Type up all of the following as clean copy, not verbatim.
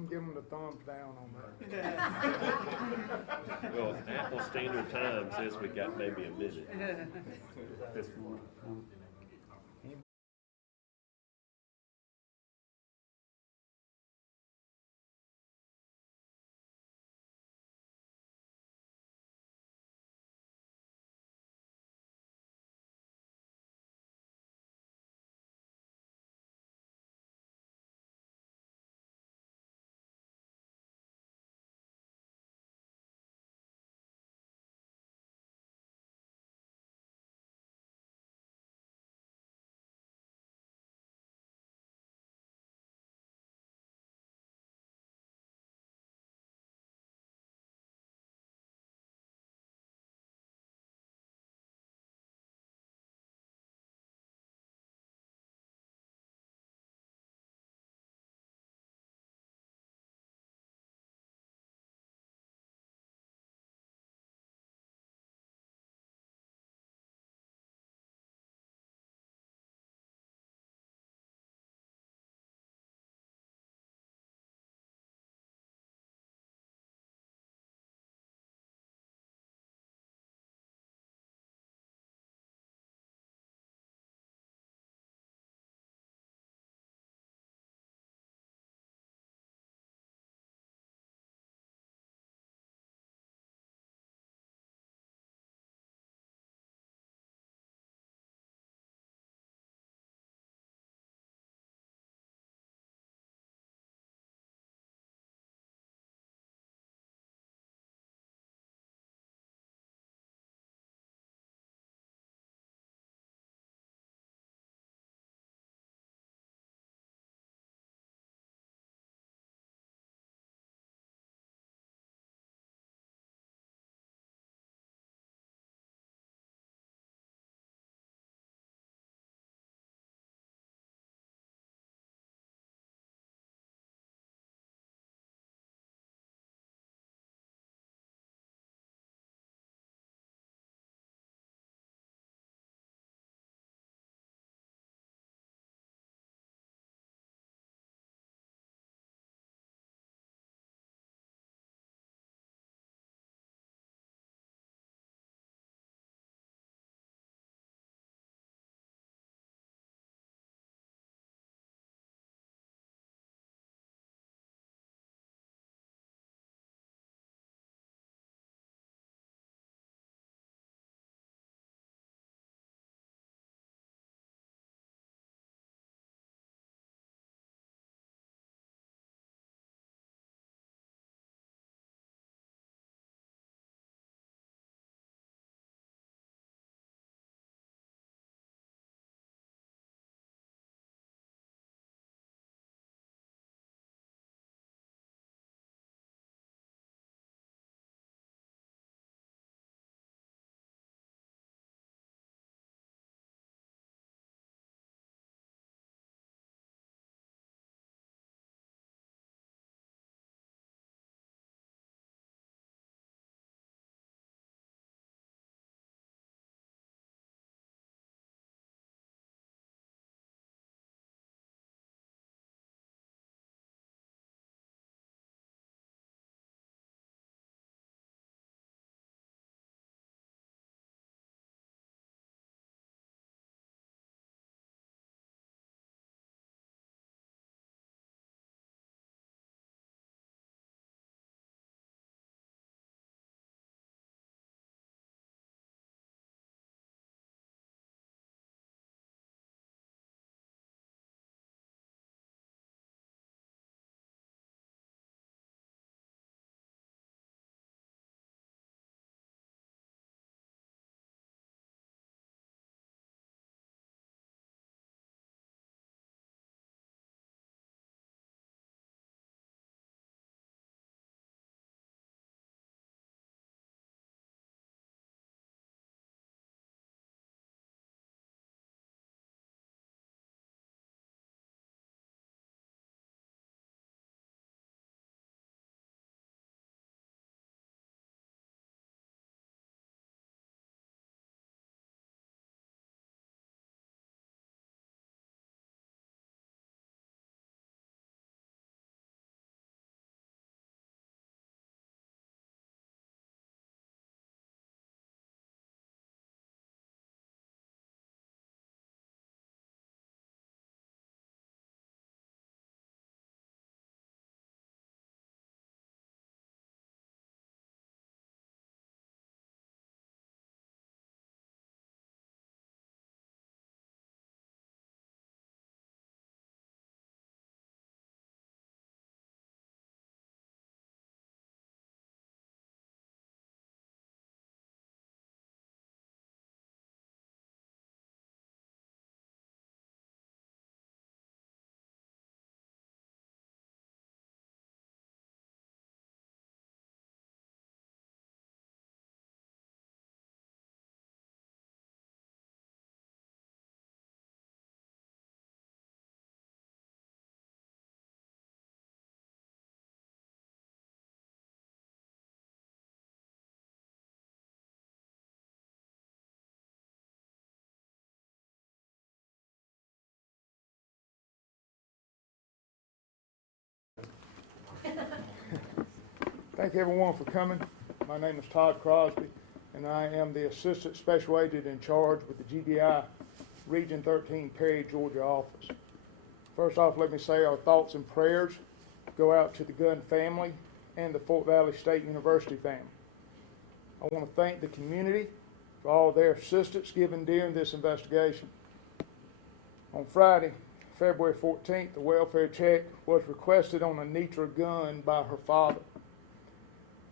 can give them the thumbs down on that. Well, Apple Standard Time says we got maybe a minute. Thank everyone for coming. My name is Todd Crosby, and I am the Assistant Special Agent in charge with the GBI Region 13 Perry, Georgia office. First off, let me say our thoughts and prayers go out to the Gunn family and the Fort Valley State University family. I want to thank the community for all their assistance given during this investigation. On Friday, February 14th, the welfare check was requested on Anitra Gunn by her father.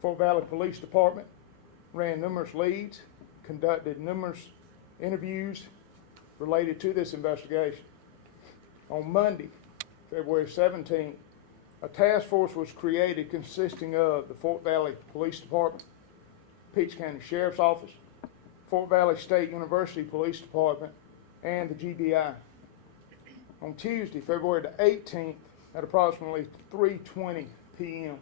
Fort Valley Police Department ran numerous leads, conducted numerous interviews related to this investigation. On Monday, February 17th, a task force was created consisting of the Fort Valley Police Department, Peach County Sheriff's Office, Fort Valley State University Police Department, and the GBI. On Tuesday, February the 18th, at approximately 3:20 p.m.,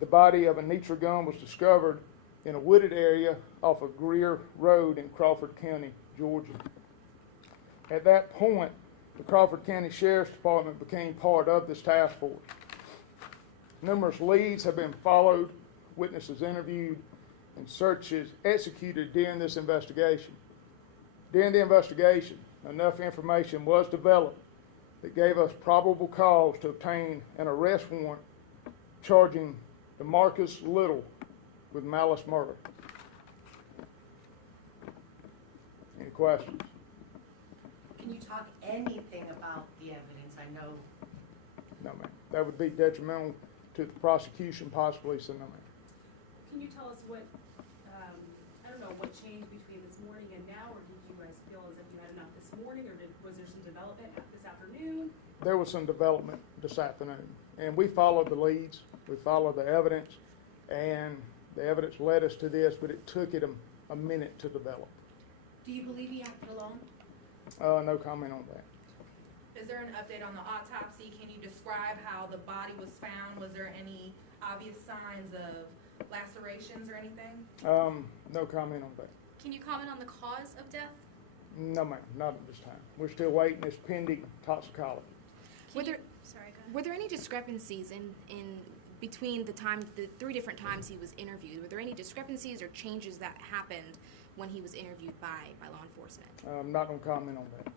the body of Anitra Gunn was discovered in a wooded area off of Greer Road in Crawford County, Georgia. At that point, the Crawford County Sheriff's Department became part of this task force. Numerous leads have been followed, witnesses interviewed, and searches executed during this investigation. During the investigation, enough information was developed that gave us probable cause to obtain an arrest warrant charging DeMarcus Little with malice murder. Any questions? Can you talk anything about the evidence? I know. No, ma'am. That would be detrimental to the prosecution, possibly, so no, ma'am. Can you tell us what, I don't know, what changed between this morning and now, or did you guys feel as if you had enough this morning, or was there some development this afternoon? There was some development this afternoon, and we followed the leads, we followed the evidence, and the evidence led us to this, but it took it a minute to develop. Do you believe he acted alone? No comment on that. Is there an update on the autopsy? Can you describe how the body was found? Was there any obvious signs of lacerations or anything? No comment on that. Can you comment on the cause of death? No, ma'am, not at this time. We're still waiting. It's pending toxicology. Were there any discrepancies in between the 3 different times he was interviewed? Were there any discrepancies or changes that happened when he was interviewed by law enforcement? I'm not going to comment on that.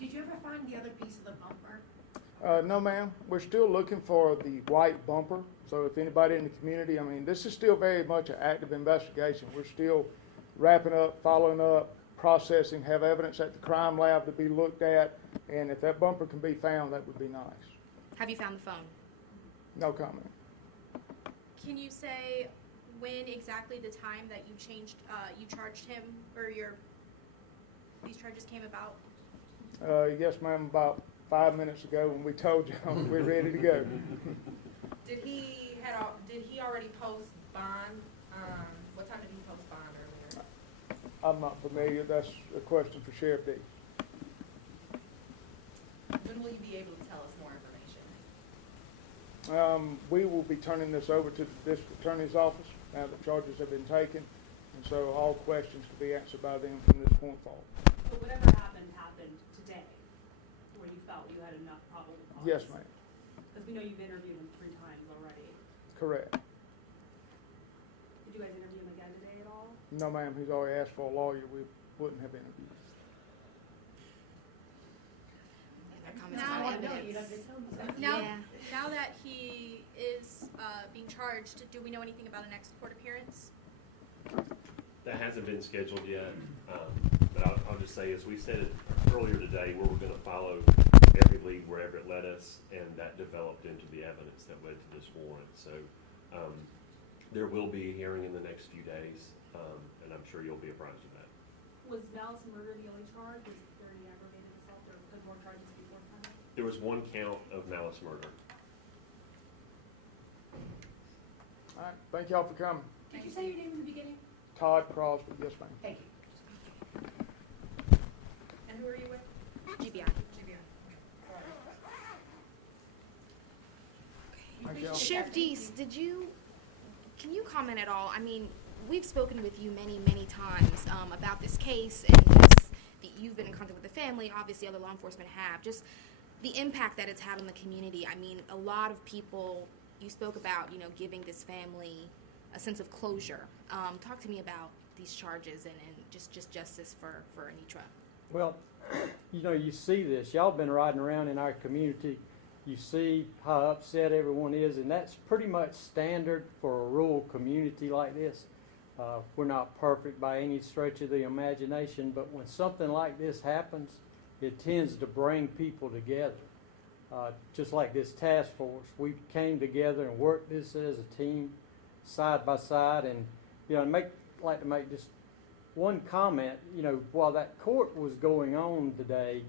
Did you ever find the other piece of the bumper? No, ma'am. We're still looking for the white bumper. So if anybody in the community, I mean, this is still very much an active investigation. We're still wrapping up, following up, processing, have evidence at the crime lab to be looked at, and if that bumper can be found, that would be nice. Have you found the phone? No comment. Can you say when exactly the time that you charged him, or these charges came about? Yes, ma'am, about 5 minutes ago when we told you we're ready to go. Did he already post bond? What time did he post bond earlier? I'm not familiar. That's a question for Sheriff D. When will you be able to tell us more information? We will be turning this over to the district attorney's office now that charges have been taken, and so all questions can be answered by them from this point forward. So whatever happened today, where you felt you had enough probable cause? Yes, ma'am. Because we know you've interviewed him 3 times already. Correct. Did you guys interview him again today at all? No, ma'am. He's already asked for a lawyer. We wouldn't have interviewed. Now that he is being charged, do we know anything about a next court appearance? That hasn't been scheduled yet, but I'll just say, as we said earlier today, we're going to follow every lead wherever it led us, and that developed into the evidence that led to this warrant. So there will be a hearing in the next few days, and I'm sure you'll be apprised of that. Was malice murder the only charge? Was there any aggravated assault, or could more charges be forthcoming? There was 1 count of malice murder. All right. Thank y'all for coming. Did you say your name in the beginning? Todd Crosby. Yes, ma'am. Thank you. And who are you with? GBI. GBI. Thank y'all. Sheriff Deese, can you comment at all? I mean, we've spoken with you many times about this case, and you've been in contact with the family. Obviously, other law enforcement have. Just the impact that it's had on the community. I mean, a lot of people you spoke about, giving this family a sense of closure. Talk to me about these charges and just justice for Anitra. Well, you see this. Y'all been riding around in our community. You see how upset everyone is, and that's pretty much standard for a rural community like this. We're not perfect by any stretch of the imagination, but when something like this happens, it tends to bring people together. Just like this task force, we came together and worked this as a team, side by side, and I'd like to make just one comment. While that court was going on today,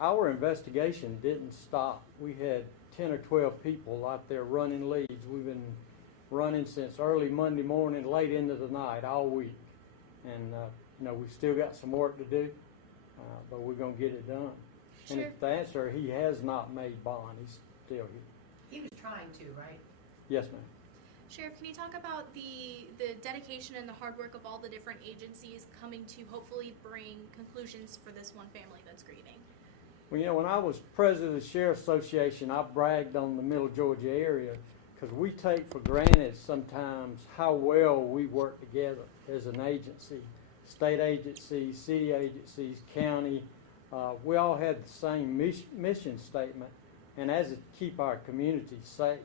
our investigation didn't stop. We had 10 or 12 people out there running leads. We've been running since early Monday morning, late into the night, all week, and we've still got some work to do, but we're gonna get it done. Sure. And if the answer, he has not made bond. He's still here. He was trying to, right? Yes, ma'am. Sheriff, can you talk about the dedication and the hard work of all the different agencies coming to hopefully bring conclusions for this one family that's grieving? Well, when I was president of the Sheriff's Association, I bragged on the Middle Georgia area because we take for granted sometimes how well we work together as an agency, state agencies, city agencies, county. We all had the same mission statement, and as to keep our community safe.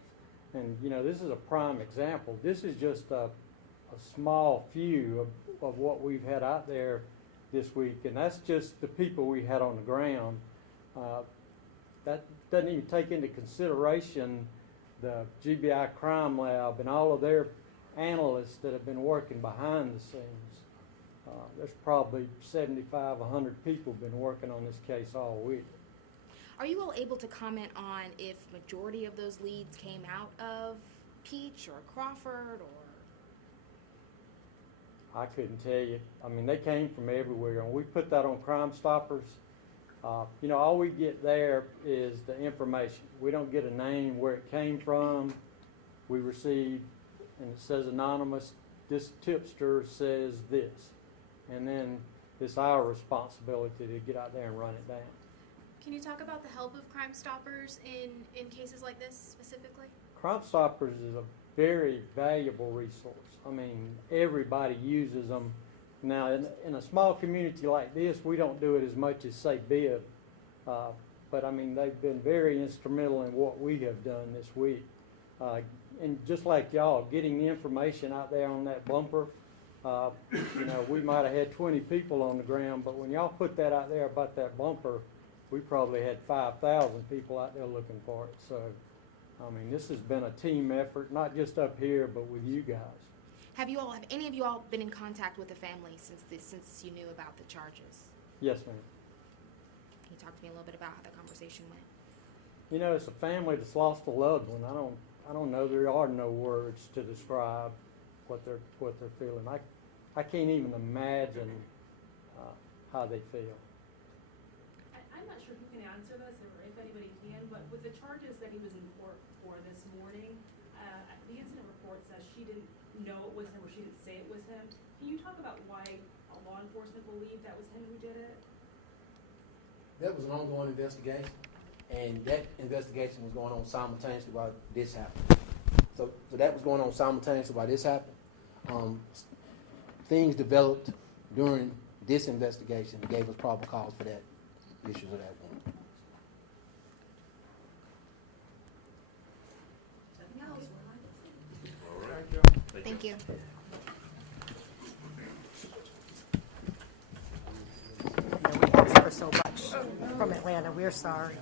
And this is a prime example. This is just a small few of what we've had out there this week, and that's just the people we had on the ground. That doesn't even take into consideration the GBI crime lab and all of their analysts that have been working behind the scenes. There's probably 75, 100 people been working on this case all week. Are you all able to comment on if majority of those leads came out of Peach or Crawford or? I couldn't tell you. I mean, they came from everywhere, and we put that on Crime Stoppers. All we get there is the information. We don't get a name where it came from. We receive, and it says anonymous, this tipster says this. And then it's our responsibility to get out there and run it down. Can you talk about the help of Crime Stoppers in cases like this specifically? Crime Stoppers is a very valuable resource. I mean, everybody uses them. Now, in a small community like this, we don't do it as much as, say, Bibb. But, I mean, they've been very instrumental in what we have done this week. And just like y'all, getting the information out there on that bumper, we might have had 20 people on the ground, but when y'all put that out there about that bumper, we probably had 5,000 people out there looking for it. So, I mean, this has been a team effort, not just up here, but with you guys. Have any of you all been in contact with the family since you knew about the charges? Yes, ma'am. Can you talk to me a little bit about how the conversation went? It's a family that's lost a loved one. I don't know. There are no words to describe what they're feeling. I can't even imagine how they feel. I'm not sure who can answer this, or if anybody can, but with the charges that he was in court for this morning, the incident report says she didn't know it was him, or she didn't say it was him. Can you talk about why law enforcement believed that was him who did it? That was an ongoing investigation, and that investigation was going on simultaneously while this happened. So that was going on simultaneously while this happened. Things developed during this investigation that gave us probable cause for that issues of that one. Thank you. We asked for so much from Atlanta. We're sorry.